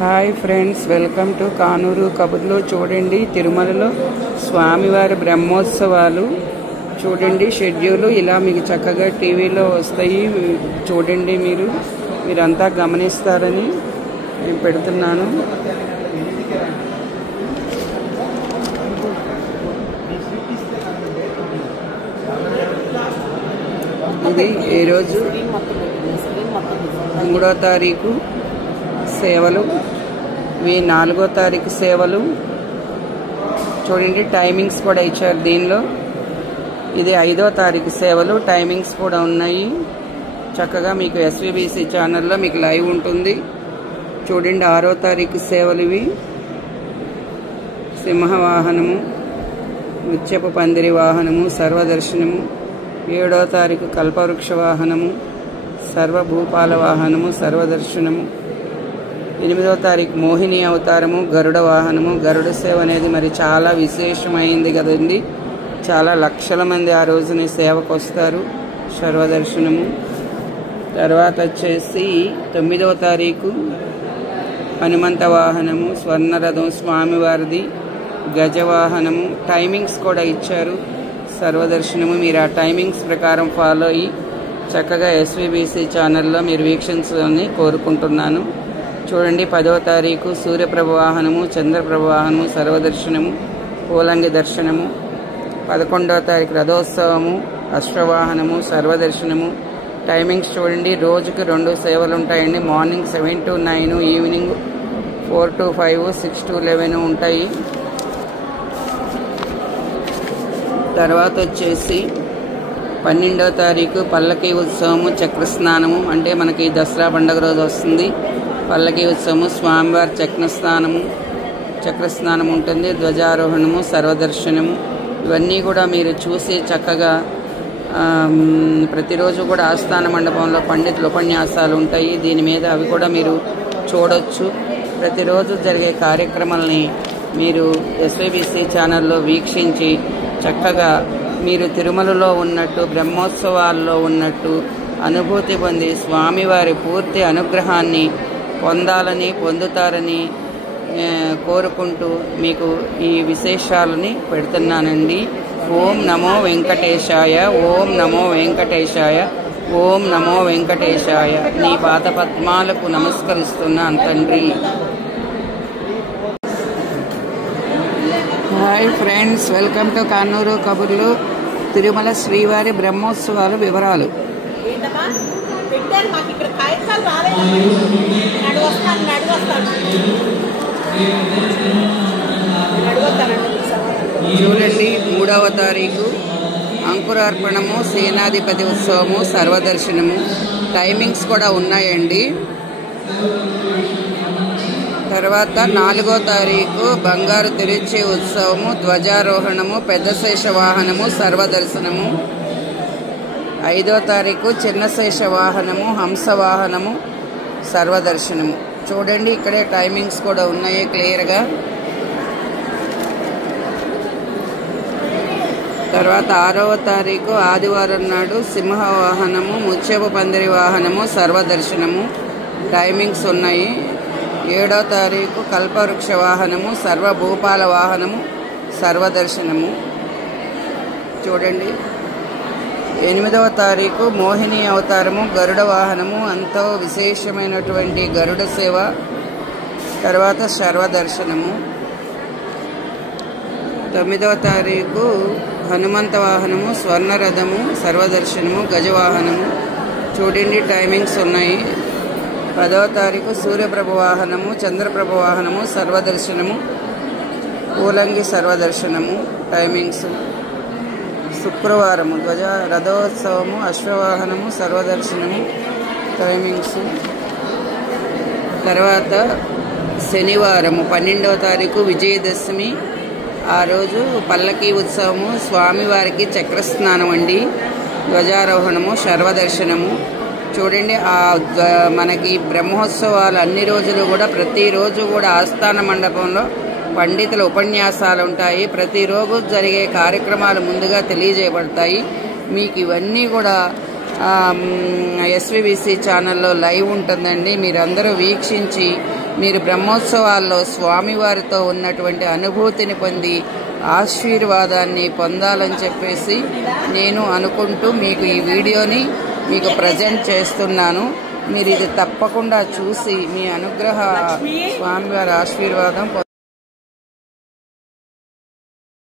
Hi friends, welcome to Kanuru కబుర్లు. చూడండి, తిరుమలలో స్వామివారి బ్రహ్మోత్సవాలు చూడండి. షెడ్యూలు ఇలా మీకు చక్కగా టీవీలో వస్తాయి. చూడండి, మీరంతా గమనిస్తారని నేను పెడుతున్నాను. ఇది ఈరోజు 3వ తారీఖు సేవలు, ఇవి 4వ తారీఖు సేవలు. చూడండి, టైమింగ్స్ కూడా ఇచ్చారు దీనిలో. ఇది 5వ తారీఖు సేవలు, టైమింగ్స్ కూడా ఉన్నాయి. చక్కగా మీకు ఎస్వీబీసీ ఛానల్లో మీకు లైవ్ ఉంటుంది. చూడండి, 6వ తారీఖు సేవలు ఇవి. సింహవాహనము, ముత్యపు పందిరి వాహనము, సర్వదర్శనము. 7వ తారీఖు కల్పవృక్ష వాహనము, సర్వభూపాల వాహనము, సర్వదర్శనము. 8వ తారీఖు మోహిని అవతారము, గరుడ వాహనము. గరుడ సేవ అనేది మరి చాలా విశేషమైంది కదండి. చాలా లక్షల మంది ఆ రోజుని సేవకు వస్తారు. సర్వదర్శనము. తర్వాత వచ్చేసి 9వ తారీఖు హనుమంత వాహనము, స్వర్ణరథం స్వామివారిది, గజవాహనము. టైమింగ్స్ కూడా ఇచ్చారు. సర్వదర్శనము. మీరు ఆ టైమింగ్స్ ప్రకారం ఫాలో అయ్యి చక్కగా ఎస్వీబీసీ ఛానల్లో మీరు వీక్షించాలని కోరుకుంటున్నాను. చూడండి, 10వ తారీఖు సూర్యప్రభ వాహనము, చంద్రప్రభ వాహనము, సర్వదర్శనము, పూలంగి దర్శనము. 11వ తారీఖు రథోత్సవము, అశ్వవాహనము, సర్వదర్శనము. టైమింగ్స్ చూడండి, రోజుకి 2 సేవలు ఉంటాయండి. Morning 7 to 9, evening 4 to 5, 6 to 11 ఉంటాయి. తర్వాత వచ్చేసి 12వ తారీఖు పల్లకీ ఉత్సవము, చక్రస్నానము. అంటే మనకి దసరా పండుగ రోజు వస్తుంది. పల్లకీ ఉత్సవము, స్వామివారి చక్రస్నానం ఉంటుంది. ధ్వజారోహణము, సర్వదర్శనము. ఇవన్నీ కూడా మీరు చూసి చక్కగా ప్రతిరోజు కూడా ఆస్థాన మండపంలో పండితుల ఉపన్యాసాలు ఉంటాయి. దీని మీద అవి కూడా మీరు చూడొచ్చు. ప్రతిరోజు జరిగే కార్యక్రమాలని మీరు ఎస్వీబీసీ ఛానల్లో వీక్షించి చక్కగా మీరు తిరుమలలో ఉన్నట్టు, బ్రహ్మోత్సవాల్లో ఉన్నట్టు అనుభూతి పొంది స్వామివారి పూర్తి అనుగ్రహాన్ని పొందుతారని కోరుకుంటూ మీకు ఈ విశేషాలని పెడుతున్నానండి. ఓం నమో వెంకటేశాయ, ఓం నమో వెంకటేశాయ, ఓం నమో వెంకటేశాయ. నీ పాద పద్మాలకు నమస్కరిస్తున్నాను తండ్రి. Hi friends, welcome to Kanuru కబుర్లు. తిరుమల శ్రీవారి బ్రహ్మోత్సవాల వివరాలు. చూడండి, 3వ తారీఖు అంకురార్పణము, సేనాధిపతి ఉత్సవము, సర్వదర్శనము. టైమింగ్స్ కూడా ఉన్నాయండి. తర్వాత 4వ తారీఖు బంగారు తిరుచి ఉత్సవము, ధ్వజారోహణము, పెద్ద శేష వాహనము, సర్వదర్శనము. 5వ తారీఖు చిన్న శేష వాహనము, హంసవాహనము, సర్వదర్శనము. చూడండి, ఇక్కడే టైమింగ్స్ కూడా ఉన్నాయి క్లియర్గా. తర్వాత 6వ తారీఖు ఆదివారం నాడు సింహవాహనము, ముత్యపు పందిరి వాహనము, సర్వదర్శనము. టైమింగ్స్ ఉన్నాయి. 7వ తారీఖు కల్పవృక్ష వాహనము, సర్వభూపాల వాహనము, సర్వదర్శనము. చూడండి, 8వ తారీఖు మోహిని అవతారము, గరుడ వాహనము, ఎంతో విశేషమైనటువంటి గరుడ సేవ. తర్వాత సర్వదర్శనము. 9వ తారీఖు హనుమంత వాహనము, స్వర్ణరథము, సర్వదర్శనము, గజవాహనము. చూడండి, టైమింగ్స్ ఉన్నాయి. 10వ తారీఖు సూర్యప్రభ వాహనము, చంద్రప్రభ వాహనము, సర్వదర్శనము, పూలంగి సర్వదర్శనము. టైమింగ్స్. శుక్రవారము రథోత్సవము, అశ్వవాహనము, సర్వదర్శనము. టైమింగ్స్. తర్వాత శనివారము 12వ తారీఖు విజయదశమి. ఆ రోజు పల్లకీ ఉత్సవము, స్వామివారికి చక్రస్నానం అండి, ధ్వజారోహణము, సర్వదర్శనము. చూడండి, మనకి బ్రహ్మోత్సవాలు అన్ని రోజులు కూడా ప్రతిరోజు కూడా ఆస్థాన మండపంలో పండితుల ఉపన్యాసాలు ఉంటాయి. ప్రతిరోజు జరిగే కార్యక్రమాలు ముందుగా తెలియజేయబడతాయి. మీకు ఇవన్నీ కూడా ఎస్వీబీసీ ఛానల్లో లైవ్ ఉంటుందండి. మీరందరూ వీక్షించి మీరు బ్రహ్మోత్సవాల్లో స్వామివారితో ఉన్నటువంటి అనుభూతిని పొంది ఆశీర్వాదాన్ని పొందాలని చెప్పేసి నేను అనుకుంటూ మీకు ఈ వీడియోని మీకు ప్రజెంట్ చేస్తున్నాను. మీరు ఇది తప్పకుండా చూసి మీ అనుగ్రహ స్వామివారి ఆశీర్వాదం